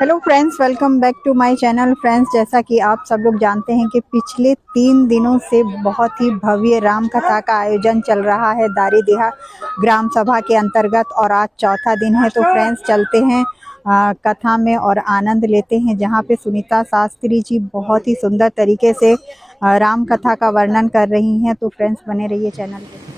Hello friends, welcome back to my channel. Friends, जैसा कि आप सब लोग जानते हैं कि पिछले 3 दिनों से बहुत ही भव्य राम कथा का आयोजन चल रहा है दारीदिहा ग्राम सभा के अंतर्गत, और आज चौथा दिन है। तो फ्रेंड्स, चलते हैं कथा में और आनंद लेते हैं, जहां पे सुनीता शास्त्री जी बहुत ही सुंदर तरीके से राम कथा का वर्णन कर रही हैं। तो फ्रेंड्स, बने रहिए चैनल पे।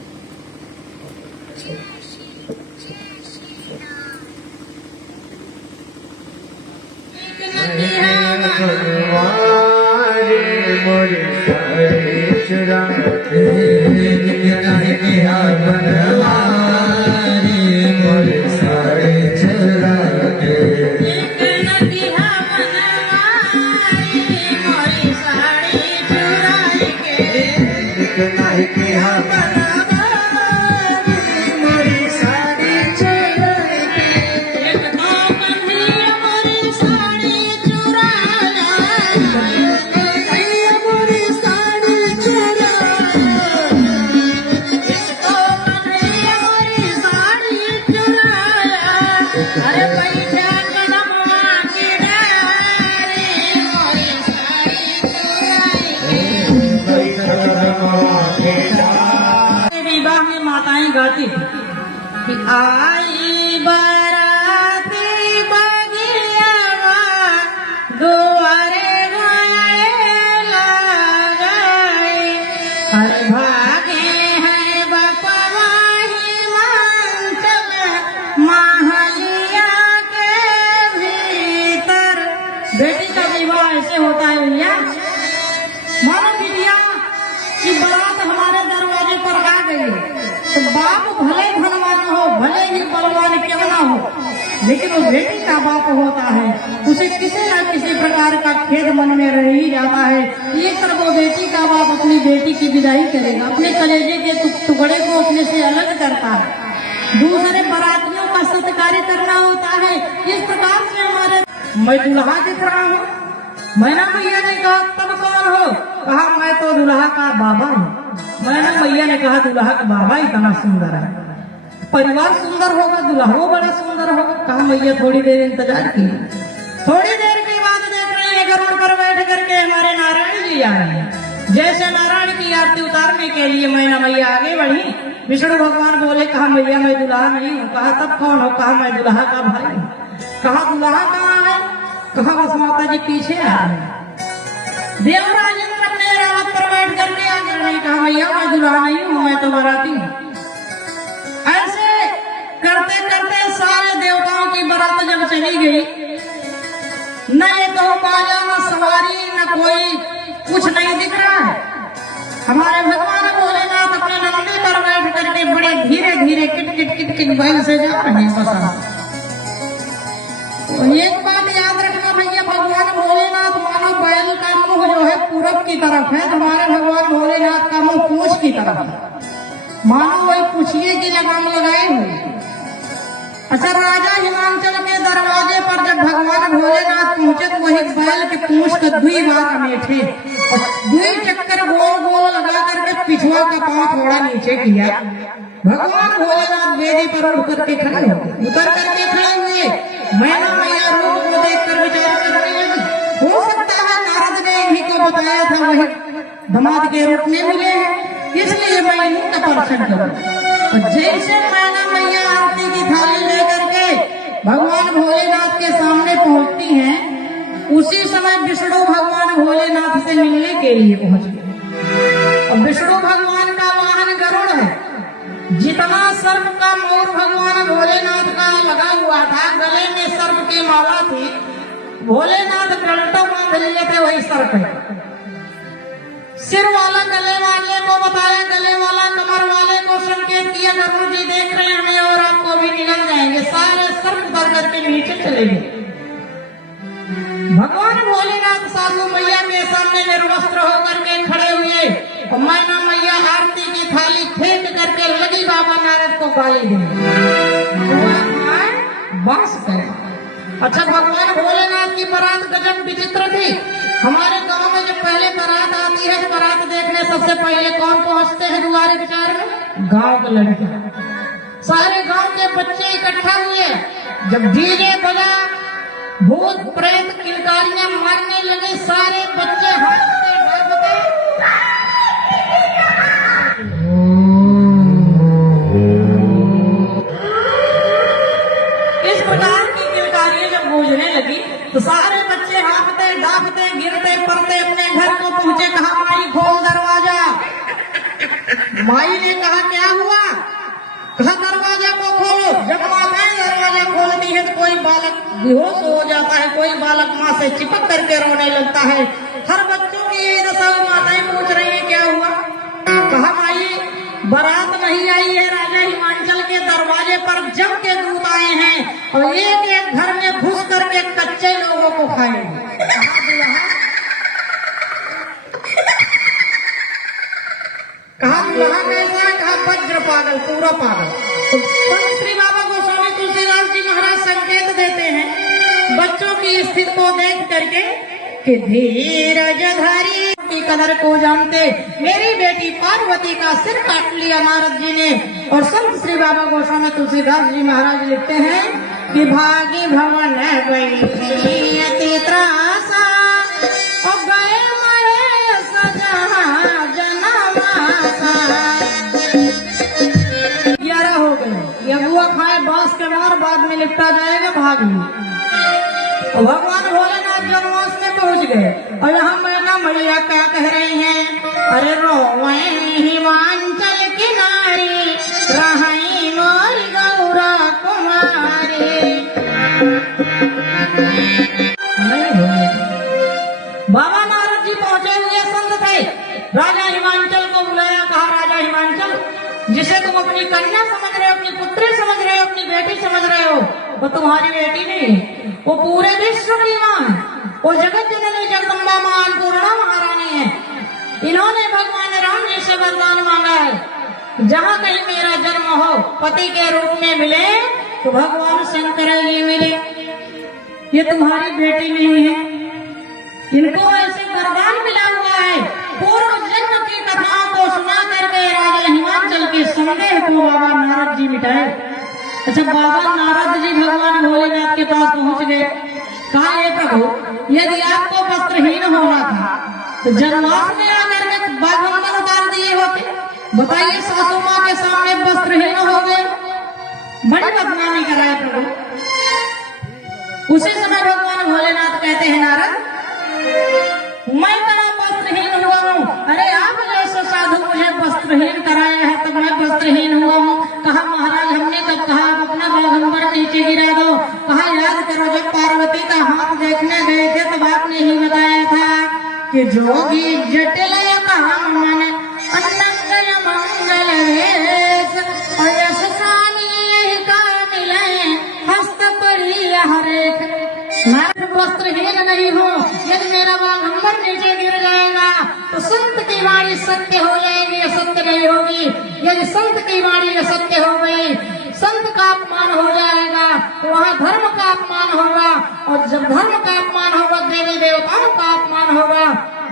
विवाह में माताएं गाती थी कि आई बाराती बगियावा दुआरे गाए लगाए, हर भागे हैं बपवा हिमांचल महलिया के भीतर। बेटी का विवाह ऐसे होता है भैया, मानो बिटिया की बारात हमारे दरवाजे पर आ गई तो बाप भले धनवान हो, भले ही बलवान क्यों ना हो, लेकिन वो बेटी का बाप होता है, उसे किसी न किसी प्रकार का खेद मन में रह ही जाता है। एक तरफ वो बेटी का बाप अपनी बेटी की विदाई करेगा, अपने कलेजे के टुकड़े को अपने से अलग करता है, दूसरे बारातियों का सत्कार करना होता है। इस प्रकार से हमारे मैं दुल्हा दिख रहा हूँ। मैना मैया ने कहा तब कौन हो? कहा मैं तो दुल्हा का बाबा हूँ। मैना मैया ने कहा दुल्हा का बाबा इतना सुंदर है, परिवार सुंदर होगा, दुल्हा बड़ा सुंदर होगा। कहा मैया थोड़ी देर इंतजार की। थोड़ी देर के बाद देख रहे हैं गरुड़ पर बैठ करके हमारे नारायण जी आ रहे हैं। जैसे नारायण की आरती उतारने के लिए मैना मैया आगे बढ़ी, विष्णु भगवान बोले कहा मैया मैं दुल्हा नहीं हूँ। कहा तब कौन हो? कहा मैं दुल्हा का भाई हूँ। कहा दुल्हा कहाँ है? कहा बस माता जी पीछे आ रहे हैं। देवराज इंद्र अपने रावत पर बैठ करके आगे नहीं कहा भैया मैं दुल्हा नहीं हूँ, मैं तो बाराती हूँ। ऐसे करते करते सारे देवताओं की बारात जब चली गई, न ये तो बाजा न सवारी न कोई कुछ नहीं दिख रहा है। हमारे भगवान भोलेनाथ अपने नंदी पर बैठ करके बड़े धीरे धीरे किट किट किट किट बैल से जा रहे हैं। बस एक बात याद रखना भैया, भगवान भोलेनाथ मानो बैल का मुंह जो है पूरब की तरफ है, हमारे भगवान भोलेनाथ का मुंह पूछ की तरफ है, मानो वही पूछिए की लगाम लगाए हुए। अच्छा, राजा हिमांचल के दरवाजे पर जब भगवान भोलेनाथ पहुंचे तो वही बैल के पूछ का 2 बार अमेठे और 2 चक्कर गोल गोल लगा करके पिछुआ का पांव थोड़ा नीचे किया। भगवान भोलेनाथ वेदी पर उठ करके खड़े हो गए। उतर करके खड़े हुए मैना मैया रूप को देखकर विचार करने लगी, हो सकता है नारद ने इन्हीं को बताया था वही दामाद के रूप में मिले हैं, इसलिए मैं इन्हीं का दर्शन करूं। और जैसे मैना मैया आरती की थाली लेकर के भगवान भोलेनाथ के सामने पहुंचती हैं, उसी समय विष्णु भगवान भोलेनाथ से मिलने के लिए पहुंच गए। और विष्णु भगवान का वाहन गरुड़ है, जितना सर्प का मोर भगवान भोलेनाथ का लगा हुआ था, गले में सर्प की माला थी, भोलेनाथ गलटा बांध लिए थे वही सर्प है। सिर वाला गले वाले को बताया, गले वाला कमर वाले को संकेत किया, गरुड़ जी देख रहे हैं हमें और आपको भी निगल जाएंगे। सारे सर्प उतर करके नीचे चले गए। भगवान भोलेनाथ साधु मैया के सामने निर्वस्त्र होकर के खड़े हुए, मैना मैया आरती की थाली फेंक करके लगी बाबा नारद को गाली देंगे, बस करे। अच्छा, भगवान भोलेनाथ की बारात गजब विचित्र थी। हमारे गांव में जब पहले बारात आती है, बारात देखने सबसे पहले कौन पहुंचते हैं दुआरे विचार में? गांव के लड़के, सारे गांव के बच्चे इकट्ठा हुए। जब डीजे बजा, भूत प्रेत किलकारियां मारने लगे, सारे बच्चे हाथते ढाबते इस प्रकार की किलकारियां जब गूंजने लगी तो सारे बच्चे हाथते ढाबते गिरते पड़ते अपने घर को पहुंचे। कहा माई खोल दरवाजा। माई ने कहा क्या हुआ? कहा दरवाजा को खोलो। जब माताएं दरवाजा खोलती है तो कोई बालक बेहोश हो जाता है, कोई बालक माँ से चिपक करके रोने लगता है। हर बच्चों की ये दशा माताएं पूछ रही है क्या हुआ? कहा माई बारात नहीं आई है, राजा हिमांचल के दरवाजे पर जम के दूत आए हैं और एक एक घर में घुस करके कच्चे लोगों को खाएंगे। कहा दुल्हा कैसा? कहा वज्र पागल, पूरा पागल। तो श्री बाबा गोस्वामी तुलसीदास जी महाराज संकेत देते हैं बच्चों की स्थिति को देख करके कि धीरज धरी की कदर को जानते। मेरी बेटी पार्वती का सिर काट लिया नारद जी ने। और संत श्री बाबा गोस्वामी तुलसीदास जी महाराज लिखते हैं कि भागी भवन गई त्रासा और गए मरे सजहा जनमासा। 11 हो गए। ये बुआ खाए बांस के मार, बाद में निपटा जाएगा। भागी और भगवान भोलेनाथ जनवास में पहुंच गए। और यहाँ मैना मैया क्या कह रही हैं? अरे रोवे हिमांचल किनारी रहाई मोर गौरा कुमारी। बाबा नारद जी पहुंचे हुए संत थे। राजा हिमांचल को बुलाया। कहा राजा हिमांचल, जिसे तुम अपनी कन्या समझ रहे हो, अपनी पुत्री समझ रहे हो, अपनी बेटी समझ रहे हो, वो तुम्हारी बेटी नहीं, वो पूरे विश्व की मां है। वो जगत जननी जगदम्बा मां अन्नपूर्णा महारानी है। इन्होंने भगवान राम जी से वरदान मांगा है जहाँ कहीं मेरा जन्म हो, पति के रूप में मिले तो भगवान शंकर ही मिले। ये तुम्हारी बेटी नहीं है। इनको ऐसे वरदान मिला हुआ है। पूर्व जन्म की कथाओं को सुना करके राजा हिमांचल के संदेह को बाबा नारद जी मिटाए। अच्छा, बाबा नारद जी भगवान भोलेनाथ के पास पहुंच गए। कहा हे प्रभु, यदि आपको वस्त्रहीन होना था तो जनवास में आकर के बाघंबर उतार दिए होते। बताइए, सासू माँ के सामने वस्त्रहीन हो गए, बड़ी बदनामी कराए प्रभु। उसी समय भगवान भोलेनाथ कहते हैं नारद, मैं कड़ा वस्त्रहीन हुआ हूँ। अरे आप जैसे साधु मुझे वस्त्रहीन कराया है तब मैं वस्त्रहीन हुआ हूँ। कहा महाराज, हमने कब कहा आप अपना बाघंबर नीचे गिरा दो। कहा याद करो, जब पार्वती का हाथ देखने गए थे तब आपने ही बताया था कि जोगी जटिल काम मन अन्नगय मंगल वेश और यशसानी का मिले हस्त पड़ी हरेक। मैं वस्त्रहीन नहीं हूँ। यदि मेरा बाघंबर नीचे गिर जाएगा तो संत की वाणी सत्य हो जाएगी, असत्य नहीं होगी। यदि संत की वाणी असत्य हो गई, संत का अपमान हो जाएगा तो वहाँ धर्म का अपमान होगा। और जब धर्म का अपमान होगा, देवी देवताओं का अपमान होगा।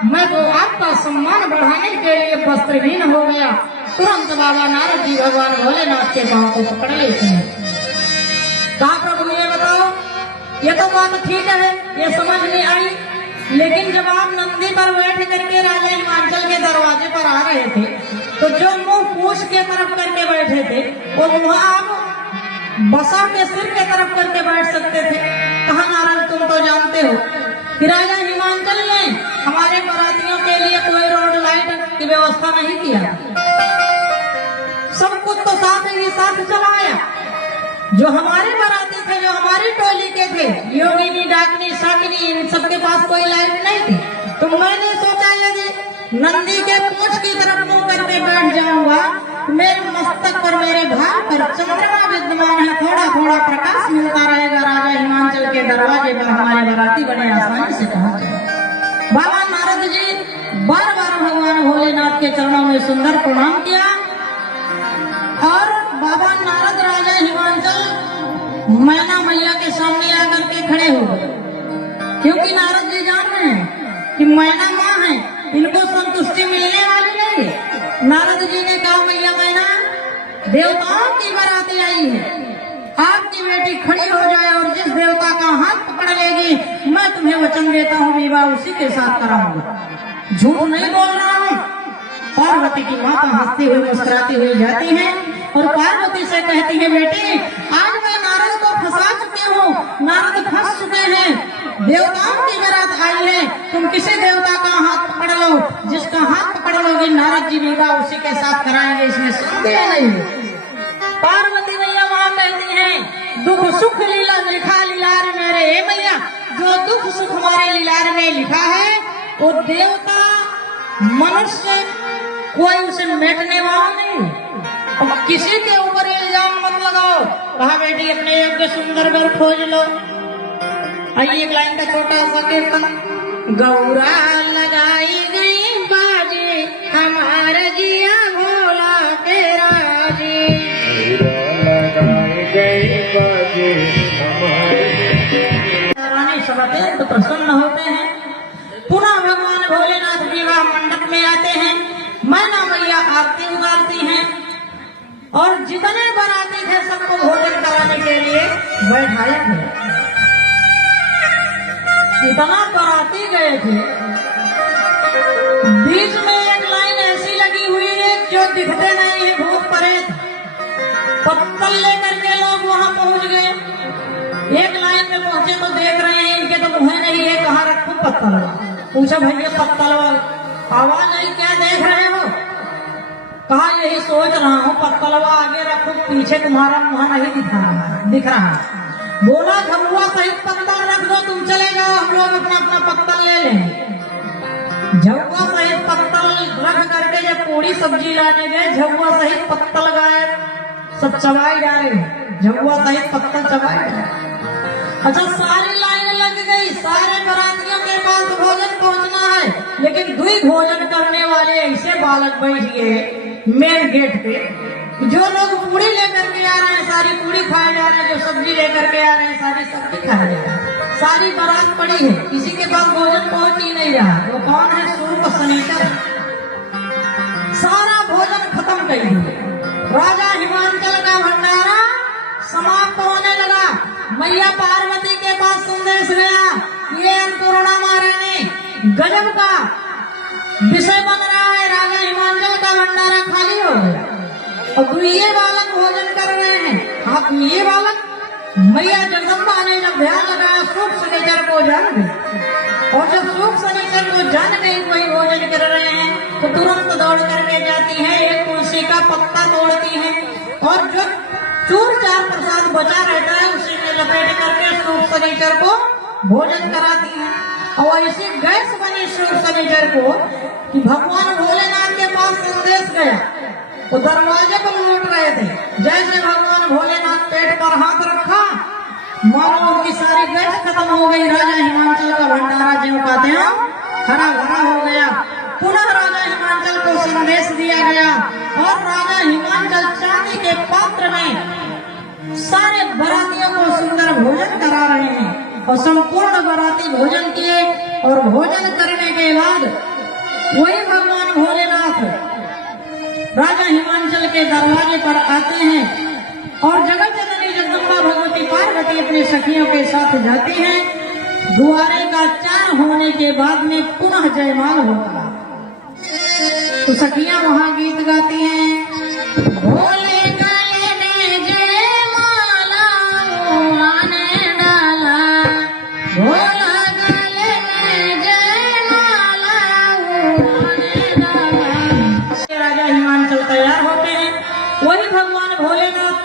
मैं तो आपका सम्मान बढ़ाने के लिए वस्त्रहीन हो गया। तुरंत बाबा नारद जी भगवान भोलेनाथ के पांव को पकड़ लेते हैं। कहा प्रभु ये बताओ, ये तो बात ठीक है, ये समझ में आई, लेकिन जब आप नंदी पर बैठ करके राजा हिमांचल के दरवाजे पर आ रहे थे तो जो मुंह पूछ के तरफ करके बैठे थे वो मुंह आप बसा के सिर के तरफ करके बैठ सकते थे। कहा नारायण, तुम तो जानते हो कि राजा हिमांचल ने हमारे बारातियों के लिए कोई रोड लाइट की व्यवस्था नहीं किया। सब कुछ तो साथ ही साथ चलाया। जो हमारे बाराती थे, जो हमारी टोली के थे, योगिनी, डाकनी, साकिनी, इन सबके पास कोई लाइट नहीं थी। तो मैंने सोचा यदि नंदी के पूंछ की तरफ मुंह करके बैठ जाऊंगा, मेरे मस्तक पर, मेरे भाग पर चंद्रमा विद्यमान है, थोड़ा थोड़ा प्रकाश मिलता रहेगा। राजा हिमांचल के दरवाजे पर हमारे बाराती बड़े आसानी से पहुंच गए। बाबा नारद जी बार बार भगवान भोलेनाथ के चरणों में सुंदर प्रणाम किया। और बाबा नारद राजा हिमांचल मैना मैया के सामने आकर के खड़े हो गए, क्योंकि नारद जी जान रहे हैं कि मैना माँ है, इनको संतुष्टि मिलने वाली नहीं। नारद जी ने कहा मैया मैना, देवताओं की बाराती आई है, आपकी बेटी खड़ी हो जाए और जिस देवता का हाथ पकड़ लेगी, मैं तुम्हें वचन देता हूँ विवाह उसी के साथ कराऊंगा। झूठ नहीं बोल रहा हूँ। पार्वती की माता हंसती हुई मुस्कुराती हुई जाती है और पार्वती से कहती है, बेटी आज मैं नारद को फंसा चुकी हूँ, नारद फंस चुके हैं, देवताओं की बारात आई है, तुम किसी देवता का हाथ पकड़ लो, जिसका हाथ पकड़ लोगी नारद जी विवाह उसी के साथ कराएंगे, इसमें संदेह नहीं है। पार्वती मैया वहां कहती है, दुख सुख लीला लिखा लीलार मेरे, हे मैया जो दुख सुख हमारे लीलार में लिखा है वो देवता मनुष्य कोई उसे मिटने वाला नहीं। अब किसी के ऊपर इल्जाम मत लगाओ। कहा बेटी अपने योग्य सुंदर वर खोज लो। आइए एक लाइन का छोटा सा कीर्तन। गौरा लगाई गई बाजी हमारा जिया भोला तेरा जी, लगाई गई बाजी हमारे सब अत्यंत प्रसन्न होते हैं। पुनः भगवान भोलेनाथ विवाह मंडप में आते हैं, मैना मैया आरती उतारती हैं और जितने बराती थे सबको भोजन कराने के लिए बैठाया गया। इतना बराती गए थे, बीच में एक लाइन ऐसी लगी हुई है जो दिखते नहीं है, भूत प्रेत। पत्तल लेकर के लोग वहां पहुंच गए। एक लाइन में पहुंचे तो देख रहे हैं इनके तो मुँह नहीं है, कहाँ रखूं पत्तल। पूछा भैया पत्तल आवाज नहीं, क्या देख रहे हो? कहा यही सोच रहा हूँ, पत्तलवा आगे रखो, पीछे तुम्हारा मुँह नहीं दिख रहा। बोला झबुआ सहित पत्तल रख दो, तुम चले जाओ, हम लोग अपना अपना पत्तल ले लेंगे। झबुआ सहित पत्तल रख करके जब पूरी सब्जी लाने गए, झबुआ सहित पत्तल गायब, सब चबाई जा रहे, झबुआ सहित पत्तल चबाई जा रहे। अच्छा सारी लाइन लग गई, सारे बरातियों के पास भोजन पहुंचना है, लेकिन दुई भोजन करने वाले ऐसे बालक बैठ गए मेन गेट पे। जो लोग पूरी लेकर के आ रहे हैं सारी पूरी खाए जा रहे हैं, जो सब्जी लेकर के आ रहे हैं सारी सब्जी खाए जा रहे हैं। सारी बारात पड़ी है, किसी के पास भोजन पहुंच ही नहीं रहा। वो कौन है? सूर्प शनिचर। सारा भोजन खत्म कर दिया। राजा हिमांचल का भंडारा समाप्त होने लगा। मैया पार्वती के पास संदेश गया, ये अन्नपूर्णा महारानी गजब का विषय बन रहा है, राजा हिमांचल का भंडारा खाली हो गया और ये बालक भोजन कर रहे हैं। आप ये बालक, मैया जगदम्बा ने जब ध्यान लगाया सूप शनिचर को जान गई, और जब सूप शनिचर को जान गई कोई भोजन कर रहे हैं तो तुरंत दौड़ करके जाती है, एक तुलसी का पत्ता तोड़ती है और जो चूर चार प्रसाद बचा रहता है उसी में लपेट करके सूप शनिचर को भोजन कराती है। और ऐसी गैस बनी सूप शनिचर को कि भगवान भोलेनाथ के पास संदेश गया, वो दरवाजे पर लौट रहे थे। जैसे भगवान भोलेनाथ पेट पर हाथ रखा, मानो उनकी सारी गैस खत्म हो गई। राजा हिमांचल का भंडारा जो कहते हैं हरा भरा हो गया। पुनः राजा हिमांचल को संदेश दिया गया और राजा हिमांचल चांदी के पात्र में सारे बरातियों को सुंदर भोजन करा रहे हैं और संपूर्ण बराती भोजन किए। और भोजन करने के बाद वही भगवान भोलेनाथ राजा हिमांचल के दरवाजे पर आते हैं और जगत जननी जगदम्बा भगवती पार्वती अपनी सखियों के साथ जाती हैं। द्वारे का चार होने के बाद में पुनः जयमाल होता, तो सखियां वहां गीत गाती हैं, भोले गले में जयमाला आने डाला, भोला गले में जयमाला आने डाला। राजा हिमांचल तैयार होते हैं, वही भगवान भोलेनाथ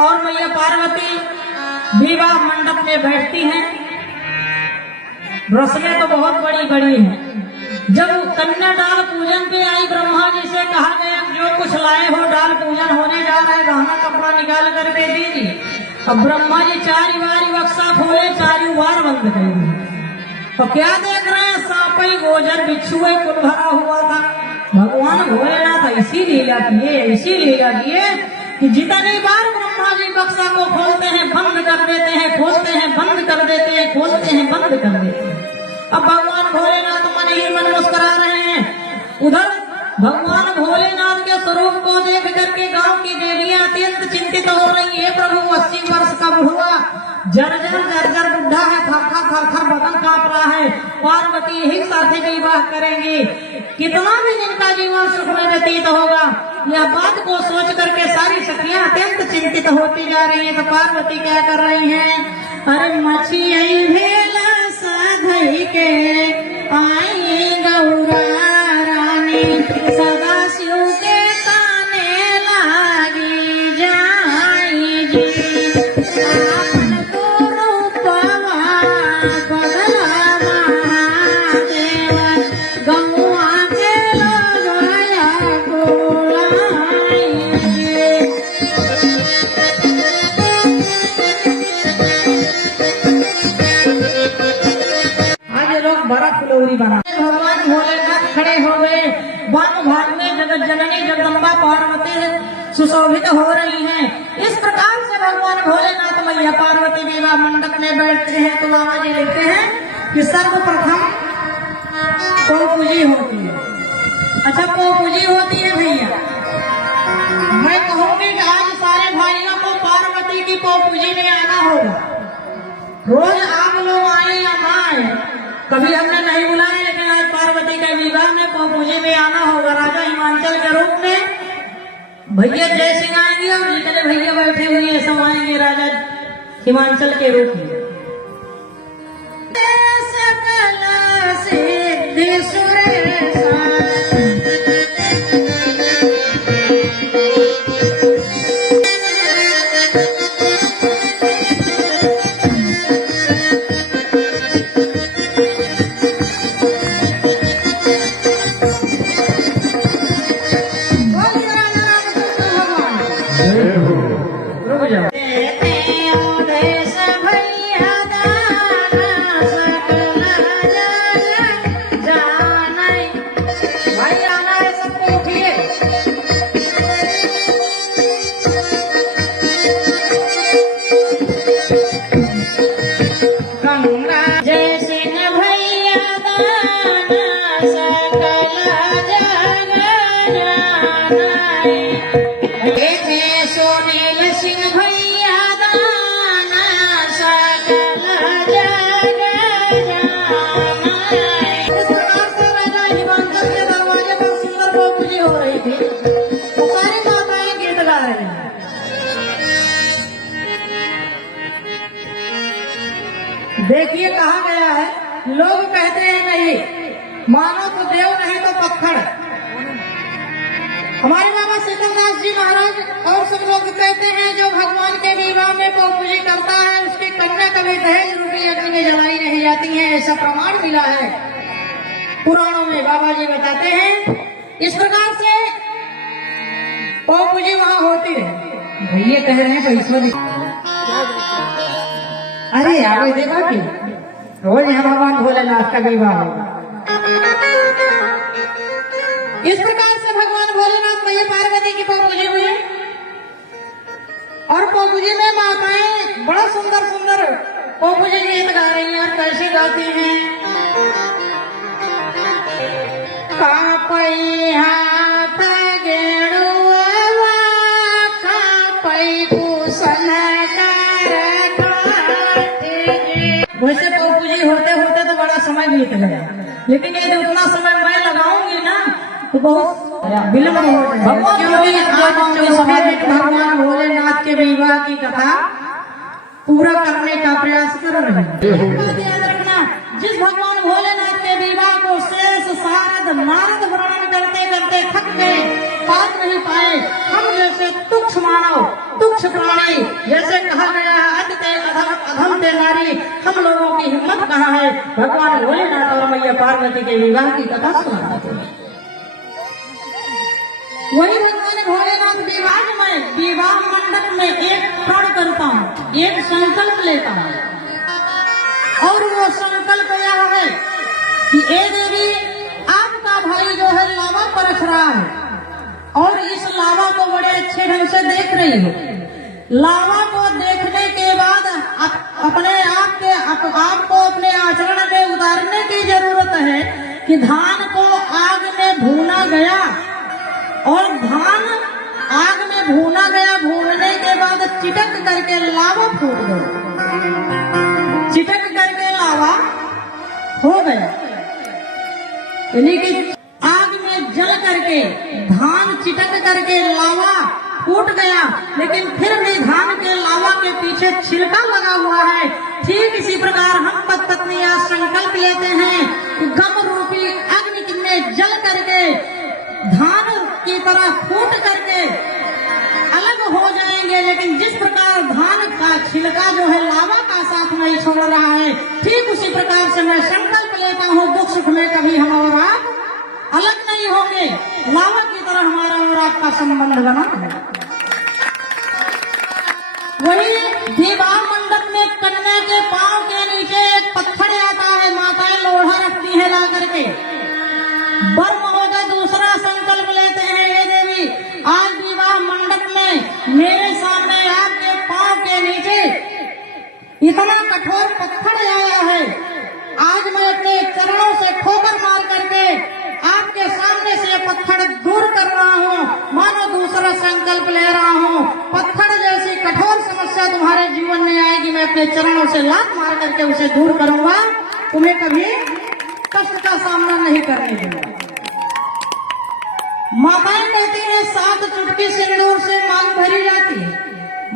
और मैया पार्वती विवाह मंडप में बैठती हैं। रस्में तो बहुत बड़ी बड़ी हैं। जब कन्या डाल पूजन पे आई, ब्रह्मा जी से कहा गया जो कुछ लाए हो डाल पूजन होने जा रहा है, गहना कपड़ा निकाल करके दीजिए। अब ब्रह्मा जी चारी बारी बक्सा खोले, चारी बार बंद कर दिए। तो क्या देख रहे हैं? सांपई गोजर बिच्छुए कुल भरा हुआ था। भगवान भोलेनाथ ऐसी लीला किए कि जितनी बार ब्रह्मा जी बक्सा को खोलते हैं बंद कर देते हैं, खोलते हैं बंद कर देते हैं, खोलते हैं बंद कर देते हैं। अब भगवान भोलेनाथ मन ही मन मुस्कुरा रहे हैं। उधर भगवान भोलेनाथ के स्वरूप को देख करके गांव की देवियां अत्यंत अत्यंत चिंतित हो रही है। प्रभु 80 वर्ष का बुढ़वा जर्जर बुढ़ा है, थर बदन कांप रहा है। पार्वती ही साथी विवाह करेंगी, कितना भी इनका जीवन सुख में व्यतीत होगा। यह बात को सोच करके सारी सखियां अत्यंत चिंतित होती जा रही हैं। तो पार्वती क्या कर रही हैं? अरे मछिया भेला साधई के आई गौरा रानी, सदा शिव के ताने लागी जाई जी। आपन को रूपवा बदला महादेव, गौआ के लगाया गोलाई जी। बड़ा फुलौरी बना। भगवान भोलेनाथ खड़े हो गए। वन भाग में जगत जननी जगदम्बा पार्वती सुशोभित हो रही हैं। इस प्रकार से भगवान भोलेनाथ मैया पार्वती विवाह मंडप में बैठते हैं। तो बाबा जी लिखते हैं कि सर्वप्रथम पौपूजी होती है। अच्छा, पौपूजी होती है भैया। मैं कहूँगी कि आज सारे भाइयों को पार्वती की पौपूजी में आना होगा। रोज आप लोग आए या ना आए, कभी हमने नहीं बुलाया, लेकिन आज पार्वती के विवाह में पौपूजी में आना होगा। राजा हिमांचल के रूप में भैया जय सिंह आएंगे और जितने भैया बैठे हुए हैं सब आएंगे राजा हिमांचल के रूप में। सकल सिद्धि सुरेशा सोनील सिंह भैया दाना सकल जग जाना। इस प्रकार से राजा हिमांचल के दरवाजे पर सुंदर पौपूजी हो रही थी। तो सारी माताएं गीत गा रही हैं। देखिए कहा गया है, लोग कहते हैं नहीं मानो तो देव नहीं तो पत्थर। हमारे बाबा शीतलदास जी महाराज और सब लोग कहते हैं जो भगवान के विवाह में पौपूजी करता है उसकी कन्या कभी दहेज रूपी अग्नि में जलाई नहीं जाती है। ऐसा प्रमाण मिला है पुराणों में। बाबा जी बताते हैं इस प्रकार से पौपूजी वहाँ होती है। भैया कह रहे हैं पैसों। अरे यार देखा कि रोज यहाँ भगवान भोलेनाथ का विवाह होगा। इस प्रकार से भगवान भोलेनाथ मैया पार्वती की पौपूजी हुई और पौपूजी में माताएं बड़ा सुंदर सुंदर पौपूजी गीत गा रही हैं। और कैसे गाती हैं? कापई हाथ गेड़ुआ कापई कुशन वैसे पौपूजी होते होते तो बड़ा समय बीत गया, लेकिन यदि उतना समय मैं लगाऊंगी ना तो बहुत विलम्ब हो जाएगा। भगवान भोलेनाथ के विवाह की कथा पूरा करने का प्रयास कर रहे हैं। याद रखना, जिस भगवान भोलेनाथ के विवाह को शेष सारद नारद वर्णन करते करते थक गए, पार नहीं पाए। हम जैसे तुच्छ मानव तुच्छ प्राणी, जैसे कहा गया है अति अधम ते नारी, हम लोगों की हिम्मत कहाँ है भगवान भोलेनाथ और मैया पार्वती के विवाह की कथा सुनाते हैं। वही भगवान भोलेनाथ विवाह मंडप में एक प्रण करता हूँ, एक संकल्प लेता हूँ और वो संकल्प यह है कि ए देवी आपका भाई जो है लावा परख रहा है और इस लावा को बड़े अच्छे ढंग से देख रही हो। लावा को देखने के बाद अपने आपको अपने आचरण में उतारने की जरूरत है कि धान को आग में भूना गया और धान आग में भूना गया, भूनने करके लावा फूट गया, चिटक करके लावा हो गया। यानी कि आग में जल करके धान चिटक करके लावा फूट गया, लेकिन फिर भी धान के लावा के पीछे छिलका लगा हुआ है। ठीक इसी प्रकार हम पति पत्नियां संकल्प लेते हैं कि गम रूपी अग्नि में जल करके धान की तरह फूट करके अलग हो जाएंगे, लेकिन जिस प्रकार धान का छिलका जो है लावा का साथ नहीं छोड़ रहा है, ठीक उसी प्रकार से मैं संकल्प लेता हूँ दुख सुख में कभी हम और आप अलग नहीं होंगे। लावा की तरह हमारा और आपका संबंध बना है। वही विवाह मंडप में कन्या के पांव के नीचे एक पत्थर आता है, माताएं लोढ़ा रखती है ला करके। वर महोदय दूसरा संकल्प लेते हैं, हे देवी आज विवाह मंडप में मेरे सामने आपके पांव के नीचे इतना कठोर पत्थर आया है, आज मैं अपने चरणों से ठोकर मार करके आपके सामने से पत्थर दूर कर रहा हूँ। मानो दूसरा संकल्प ले रहा हूँ, पत्थर जैसी कठोर समस्या तुम्हारे जीवन में आएगी, मैं अपने चरणों से लात मार करके उसे दूर करूंगा, तुम्हें कभी कष्ट का सामना नहीं करने दूंगा। माताएं कहती हैं 7 चुटकी सिंदूर से मांग भरी जाती है।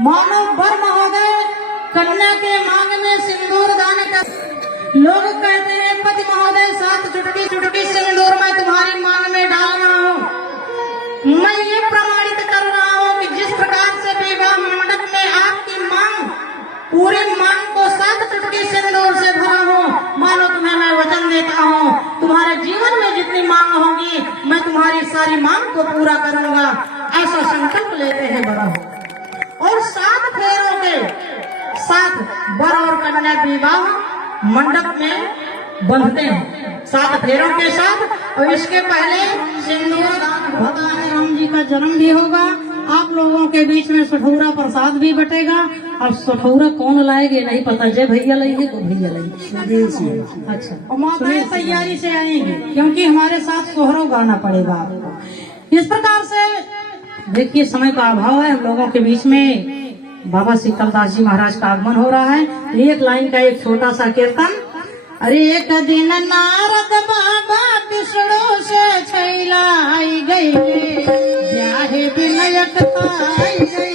मानो वर महोदय कन्या के मांग में सिंदूर दान कर, लोग कहते हैं पति महोदय 7 चुटकी सिंदूर मैं तुम्हारी मांग में डाल रहा हूँ। मैं ये प्रमाणित कर रहा हूँ कि जिस प्रकार से विवाह मंडप में आपकी मांग पूरे मांग को 7 चुटकी सिंदूर से भरा हूँ, मानो तुम्हें मैं वचन देता हूँ तुम्हारे जीवन में जितनी मांग होगी मैं तुम्हारी सारी मांग को पूरा करूंगा। ऐसा संकल्प लेते हैं बड़ा हो। और 7 फेरों के साथ वर और कन्या विवाह मंडप में बंधते हैं 7 फेरों के साथ। और इसके पहले सिंदूर दान होता है, राम जी का जन्म भी होगा, आप लोगों के बीच में सठौरा प्रसाद भी बटेगा। अब सठौरा कौन लाएंगे नहीं पता, जय भैया लाएंगे तो भैया लाएंगे। अच्छा, और माताएं तैयारी से आएंगे क्योंकि हमारे साथ सोहरों गाना पड़ेगा आपको। इस प्रकार से देखिए समय का अभाव है, हम लोगों के बीच में बाबा शीतलदास जी महाराज का आगमन हो रहा है। एक लाइन का एक छोटा सा कीर्तन। अरे एक दिन नारद बाबा विष्णु से छैला आई गई, विनयक आई गई।